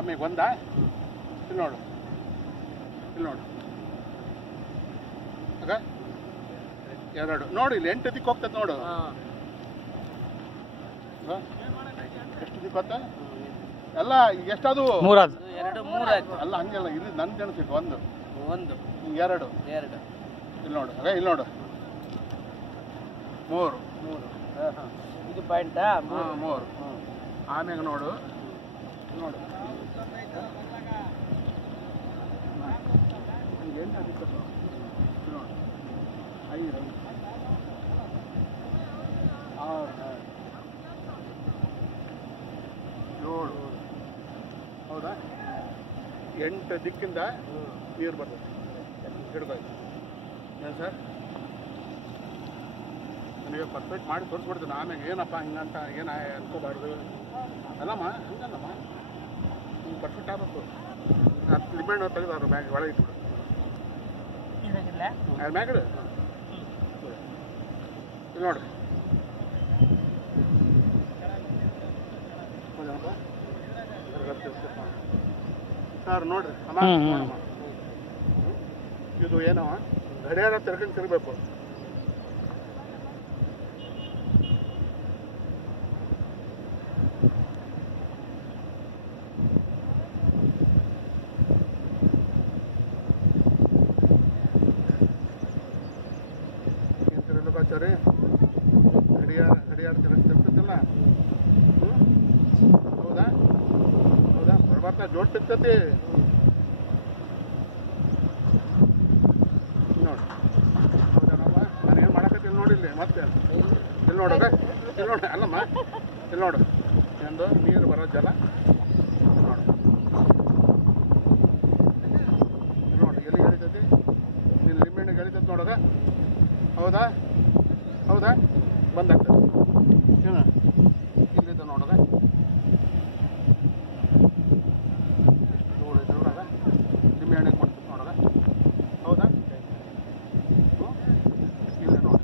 ಆಮೇಲೆ ಒಂದ ಇಲ್ಲಿ ನೋಡು ಆಗ ಎರಡು ನೋಡಿ ಇಲ್ಲಿ 8 ದಿಕ್ಕು ಹೋಗ್ತದೆ ನೋಡು. ಎಷ್ಟು ದಿಕ್ಕು ಗೊತ್ತಾ ಎಲ್ಲ ಈಗ ಎಷ್ಟದು ಅಲ್ಲ ಹಂಗೆಲ್ಲ ಇಲ್ಲಿ ನನ್ನ ನೆನಸಿಟ್ಟು ಒಂದು ಎರಡು ಇಲ್ಲಿ ನೋಡು ಅದೇ ಇಲ್ಲಿ ನೋಡು 3 ಇದು ಪಾಯಿಂಟಾ 3 ಆಮೇಲೆ ನೋಡು ನೋಡು ಎಂಟು ದಿಕ್ಕು ನೋಡು 5 6 7 ಹೌದಾ 8 ದಿಕ್ಕಿಂದ ನೀರು ಬರ್ತದೆ ಹಿಡ್ಕೊಯ್ತು ಏನು ಸರ್ ನನಗೆ ಪರ್ಫೆಕ್ಟ್ ಮಾಡಿ ತೋರಿಸ್ಬಿಡ್ತೀನಿ ಆಮೇಲೆ ಏನಪ್ಪ ಹಿಂಗಂತ ಏನು ಅನ್ಕೋಬಾರ್ದು ಅಲ್ಲಮ್ಮ ಹಂಗಲ್ಲಮ್ಮ ಹಿಂಗೆ ಪರ್ಫೆಕ್ಟ್ ಆಗಬೇಕು 10 ಲಿಂಬೆಹಣ್ಣು ತೆಗೆದು ಅವ್ರ ಮ್ಯಾಗ ಒಳಗೆ ಇಟ್ಬಿಡು ಅದ್ರ ಮ್ಯಾಗಡು ಇಲ್ಲಿ ನೋಡು ಸರ್ ನೋಡ್ರಿ ಅಮ್ಮ ನೋಡಮ್ಮ ಇದು ಏನವ ಗಡಿಯಾರ ತಿರ್ಕೊಂಡು ತಿರ್ಬೇಕು ಏನು ತಿರ್ಬೇಕಾಚಾರಿ ಗಡಿಯಾರ ತಿರ್ತಿಲ್ಲ ಹೌದಾ ಬರ್ಬರ್ತಾ ಜೋಡ್ ತಿರ್ತತಿ ನೋಡಿ ಹೌದನಪ್ಪ ನಾನು ಏನು ಮಾಡಕತ್ತಿಲ್ಲ ನೋಡಿಲ್ಲ ಮತ್ತೆ ಇಲ್ಲಿ ನೋಡೋದ ಇಲ್ಲಿ ನೋಡಿ ಅಲ್ಲಮ್ಮ ಇಲ್ಲಿ ನೋಡು ಎಂದು ನೀರು ಬರೋ ಜಲ ನೋಡು ನೋಡಿ ಎಲ್ಲಿ ಗೆಳಿತೈತಿ ನೀನು ಲಿಂಬೆಹಣ್ಣು ಗೆಳಿತೈತಿ ನೋಡೋದ ಹೌದಾ ಬಂದಾಗ್ತದೆ ಏನು ಇಲ್ಲಿದ್ದ ನೋಡೋದ ನೋಡೋದ ಲಿಂಬೆಹಣ್ಣಿಗೆ ಮಾಡ್ತೀವಿ ನೋಡೋದ ಹೌದಾ ಇಲ್ಲ ನೋಡಿ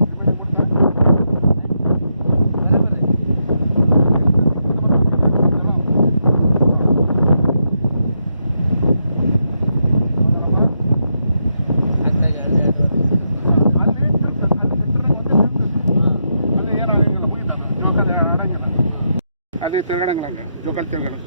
ಲಿಂಬೆಹಣ್ಣಿಗೆ ಮುಟ್ತಾ ಅಲ್ಲಿ ಏನಾಗಂಗಿಲ್ಲ ಮುಗಿತಾನ ಜೋಕಾಲಿ ಆಡಂಗಿಲ್ಲ ಅಲ್ಲಿ ತಿರ್ಗಡಂಗಿಲ್ಲ ಜೋಕಾಲಿ ತಿರ್ಗಡ